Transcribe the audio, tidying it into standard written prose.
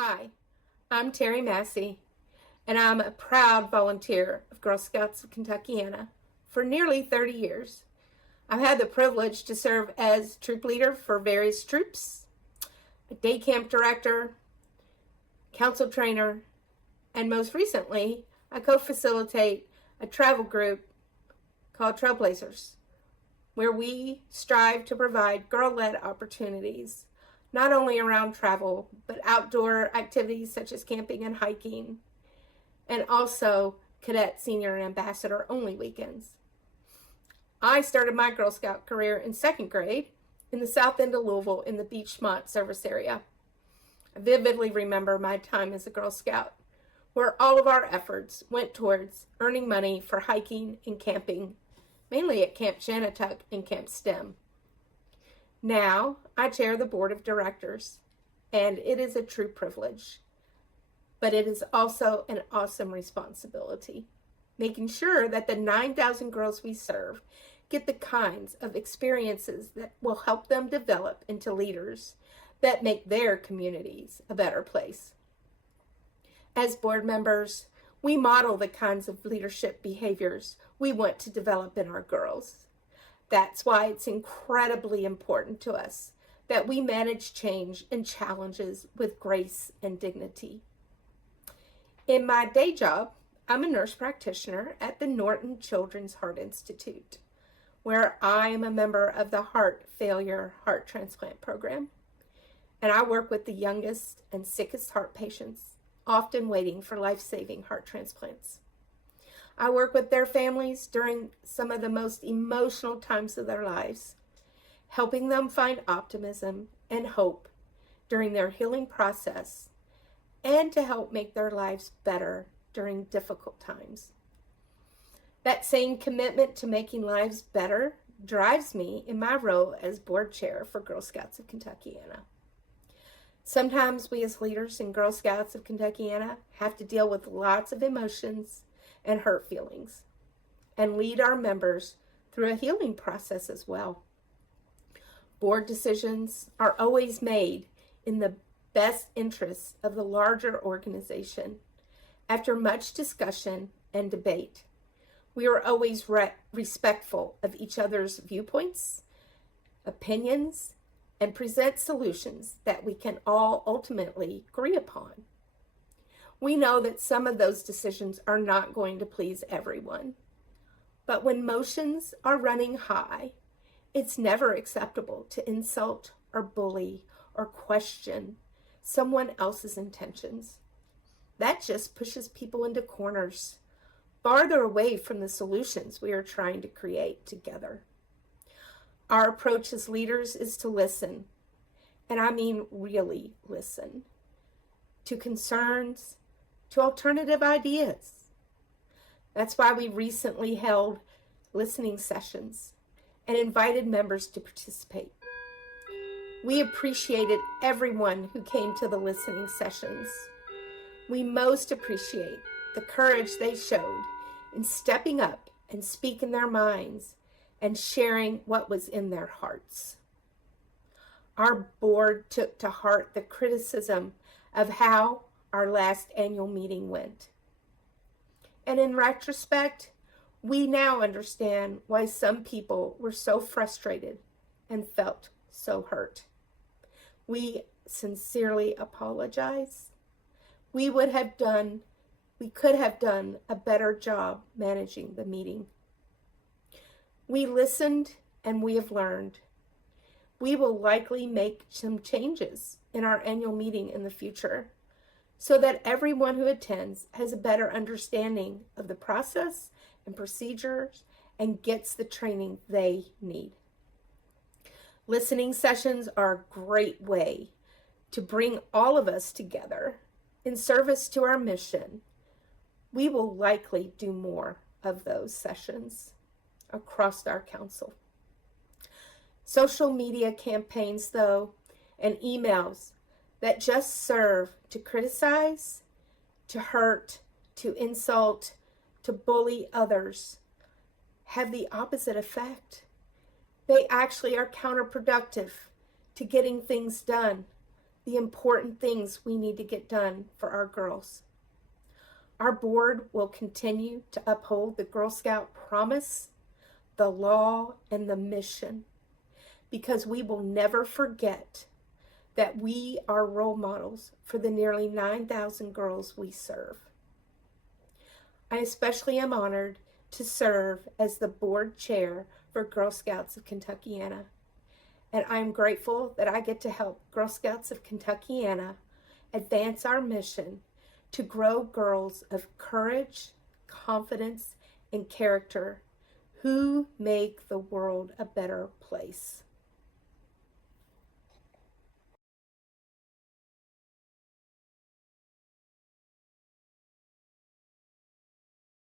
Hi, I'm Terri Massey, and I'm a proud volunteer of Girl Scouts of Kentuckiana for nearly 30 years. I've had the privilege to serve as troop leader for various troops, a day camp director, council trainer, and most recently, I co-facilitate a travel group called Trailblazers, where we strive to provide girl-led opportunities not only around travel, but outdoor activities such as camping and hiking, and also cadet, senior, and ambassador only weekends. I started my Girl Scout career in second grade in the south end of Louisville in the Beachmont service area. I vividly remember my time as a Girl Scout, where all of our efforts went towards earning money for hiking and camping, mainly at Camp Shanatuck and Camp STEM. Now, I chair the board of directors, and it is a true privilege, but it is also an awesome responsibility, making sure that the 9,000 girls we serve get the kinds of experiences that will help them develop into leaders that make their communities a better place. As board members, we model the kinds of leadership behaviors we want to develop in our girls. That's why it's incredibly important to us that we manage change and challenges with grace and dignity. In my day job, I'm a nurse practitioner at the Norton Children's Heart Institute, where I am a member of the Heart Failure Heart Transplant Program, and I work with the youngest and sickest heart patients, often waiting for life-saving heart transplants. I work with their families during some of the most emotional times of their lives, helping them find optimism and hope during their healing process and to help make their lives better during difficult times. That same commitment to making lives better drives me in my role as board chair for Girl Scouts of Kentuckiana. Sometimes we as leaders in Girl Scouts of Kentuckiana have to deal with lots of emotions and hurt feelings, and lead our members through a healing process as well. Board decisions are always made in the best interests of the larger organization. After much discussion and debate, we are always respectful of each other's viewpoints, opinions, and present solutions that we can all ultimately agree upon. We know that some of those decisions are not going to please everyone, but when emotions are running high, it's never acceptable to insult or bully or question someone else's intentions. That just pushes people into corners, farther away from the solutions we are trying to create together. Our approach as leaders is to listen, and I mean really listen, to concerns, to alternative ideas. That's why we recently held listening sessions and invited members to participate. We appreciated everyone who came to the listening sessions. We most appreciate the courage they showed in stepping up and speaking their minds and sharing what was in their hearts. Our board took to heart the criticism of how our last annual meeting went. And in retrospect, we now understand why some people were so frustrated and felt so hurt. We sincerely apologize. We could have done a better job managing the meeting. We listened and we have learned. We will likely make some changes in our annual meeting in the future so that everyone who attends has a better understanding of the process and procedures and gets the training they need. Listening sessions are a great way to bring all of us together in service to our mission. We will likely do more of those sessions across our council. Social media campaigns, though, and emails that just serve to criticize, to hurt, to insult, to bully others have the opposite effect. They actually are counterproductive to getting things done. the important things we need to get done for our girls. Our board will continue to uphold the Girl Scout promise, the law, and the mission, because we will never forget that we are role models for the nearly 9,000 girls we serve. I especially am honored to serve as the board chair for Girl Scouts of Kentuckiana, and I'm grateful that I get to help Girl Scouts of Kentuckiana advance our mission to grow girls of courage, confidence, and character who make the world a better place.